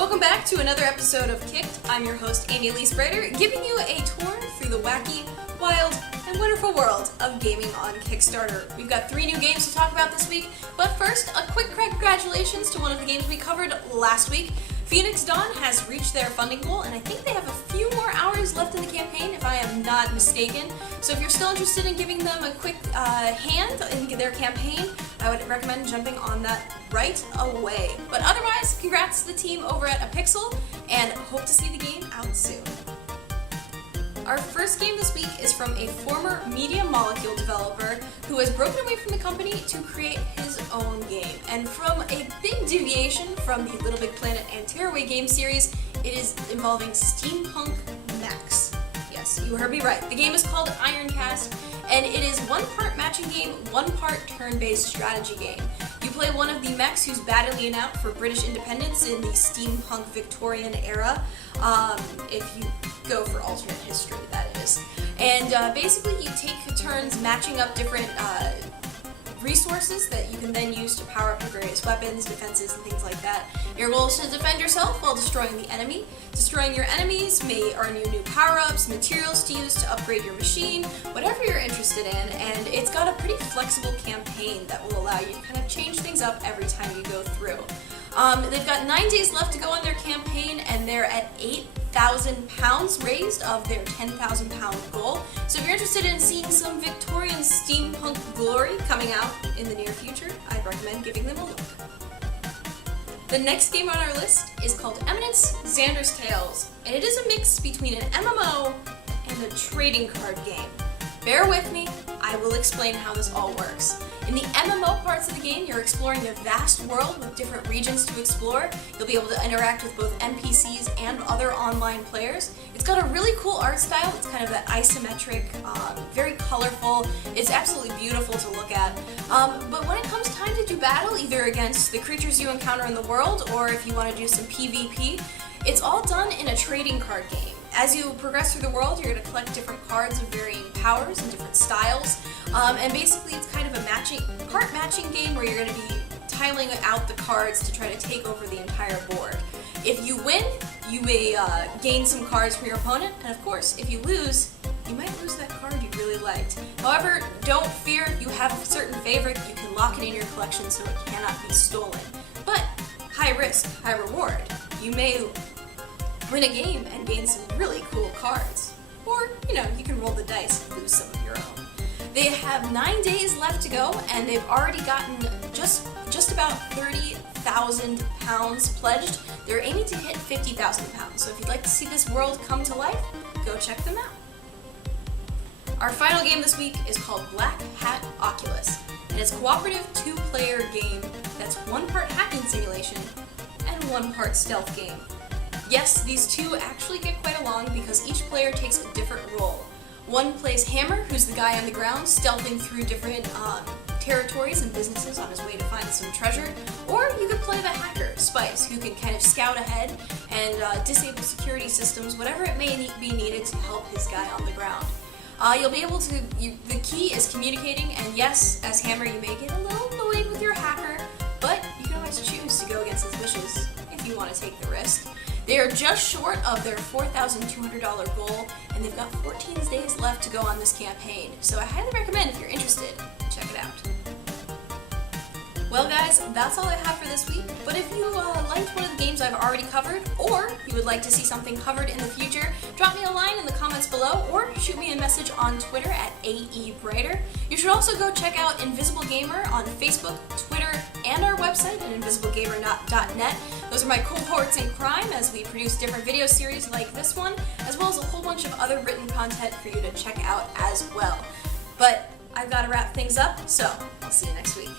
Welcome back to another episode of Kicked. I'm your host, Amy Elyse Brighter, giving you a tour through the wacky, wild, and wonderful world of gaming on Kickstarter. We've got 3 new games to talk about this week, but first, a quick congratulations to one of the games we covered last week. Phoenix Dawn has reached their funding goal, and I think they have a few more hours left in the campaign, if I am not mistaken. So if you're still interested in giving them a quick hand in their campaign, I would recommend jumping on that right away. But otherwise, congrats to the team over at Apixel, and hope to see the game out soon. Our first game this week is from a former Media Molecule developer who has broken away from the company to create his own game. And from a big deviation from the Little Big Planet and Tearaway game series, it is involving steampunk mechs. Yes, you heard me right. The game is called Ironcast, and it is 1 part matching game, 1 part turn-based strategy game. You play one of the mechs who's battling it out for British independence in the steampunk Victorian era, if you go for alternate history, that is. And basically you take turns matching up different resources that you can then use to power up your various weapons, defenses, and things like that. Your goal is to defend yourself while destroying the enemy. Destroying your enemies may earn you new power-ups, materials to use to upgrade your machine, whatever you're interested in, and it's got a pretty flexible campaign that will allow you to kind of change things up every time you go through. They've got 9 days left to go on their campaign, and they're at £8,000 raised of their £10,000 goal. So if you're interested in seeing some Victorian steampunk glory coming out in the near future, I'd recommend giving them a look. The next game on our list is called Eminence, Xander's Tales, and it is a mix between an MMO and a trading card game. Bear with me, I will explain how this all works. In the MMO parts of the game, you're exploring a vast world with different regions to explore. You'll be able to interact with both NPCs and other online players. It's got a really cool art style. It's kind of that isometric, very colorful. It's absolutely beautiful to look at. But when it comes time to do battle, either against the creatures you encounter in the world, or if you want to do some PvP, it's all done in a trading card game. As you progress through the world, you're going to collect different cards of varying powers and different styles, and basically it's kind of a card matching game where you're going to be tiling out the cards to try to take over the entire board. If you win, you may gain some cards from your opponent, and of course, if you lose, you might lose that card you really liked. However, don't fear, if you have a certain favorite, you can lock it in your collection so it cannot be stolen. But high risk, high reward. You may win a game and gain some really cool cards. Or, you can roll the dice and lose some of your own. They have 9 days left to go, and they've already gotten just about £30,000 pledged. They're aiming to hit £50,000, so if you'd like to see this world come to life, go check them out. Our final game this week is called Black Hat Oculus, and it's a cooperative 2-player game that's 1 part hacking simulation and 1 part stealth game. Yes, these two actually get quite along because each player takes a different role. One plays Hammer, who's the guy on the ground, stealthing through different territories and businesses on his way to find some treasure. Or you could play the hacker, Spice, who can kind of scout ahead and disable security systems, whatever it may be needed to help his guy on the ground. You'll be able to, the key is communicating, and yes, as Hammer you may get a little annoyed with your hacker, but you can always choose to go against his wishes if you want to take the risk. They are just short of their $4,200 goal, and they've got 14 days left to go on this campaign, so I highly recommend if you're interested, check it out. Well guys, that's all I have for this week, but if you liked one of the games I've already covered, or you would like to see something covered in the future, drop me a line in the comments below, or shoot me a message on Twitter at @AEBrighter. You should also go check out Invisible Gamer on Facebook, Twitter, and our website at invisiblegamer.net. Those are my cohorts in crime as we produce different video series like this one, as well as a whole bunch of other written content for you to check out as well. But I've got to wrap things up, so I'll see you next week.